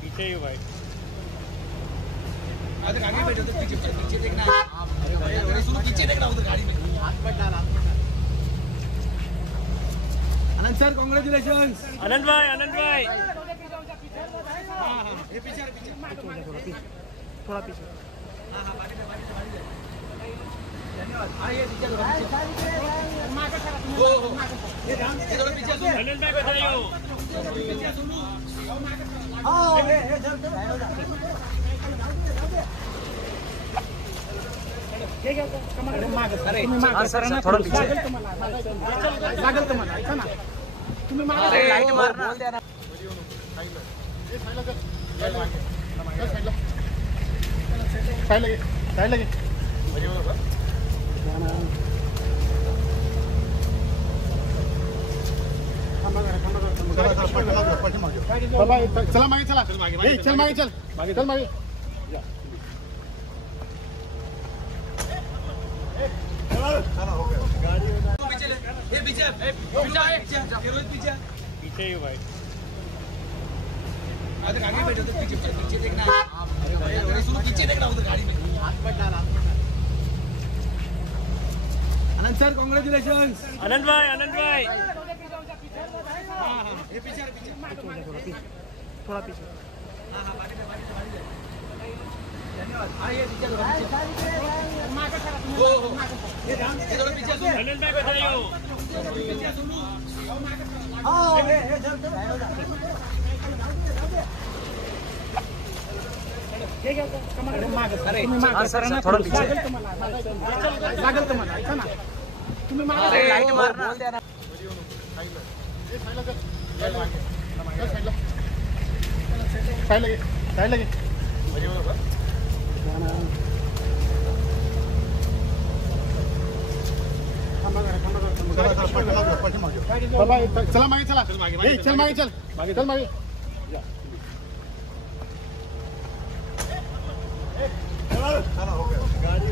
पीछे ही भाई आगे बैठो तो पीछे देखना है। पीछे देखना उधर गाड़ी में हाथ मत डाल। आनंद सर कांग्रेचुलेशंस। आनंद भाई ये पीछे थोड़ा पीछे धन्यवाद। ये पीछे थोड़ा पीछे आनंद भाई बताइए पीछे सुनो। थोड़ा पीछे लागल तुम्हाला ऐका ना तुम्ही लाईट मारना बोल द्या ना। साइड लगे चला मागे चल मागे चल पीछे ही भाई आगे बैठो तो पीछे देखना है। पीछे देखना उधर गाड़ी में हाथ मत डाल। आनंद सर कांग्रेचुलेशंस। आनंद भाई ये पीछे थोड़ा पीछे धन्यवाद। ये पीछे थोड़ा पीछे आनंद भाई बताइए पीछे सुनो। थोड़ा पीछे लागल तुम्हाला ऐका ना तुम्ही लाईट मारना बोल द्या ना। साइड लगे चला मागे चल मागे गाड़ी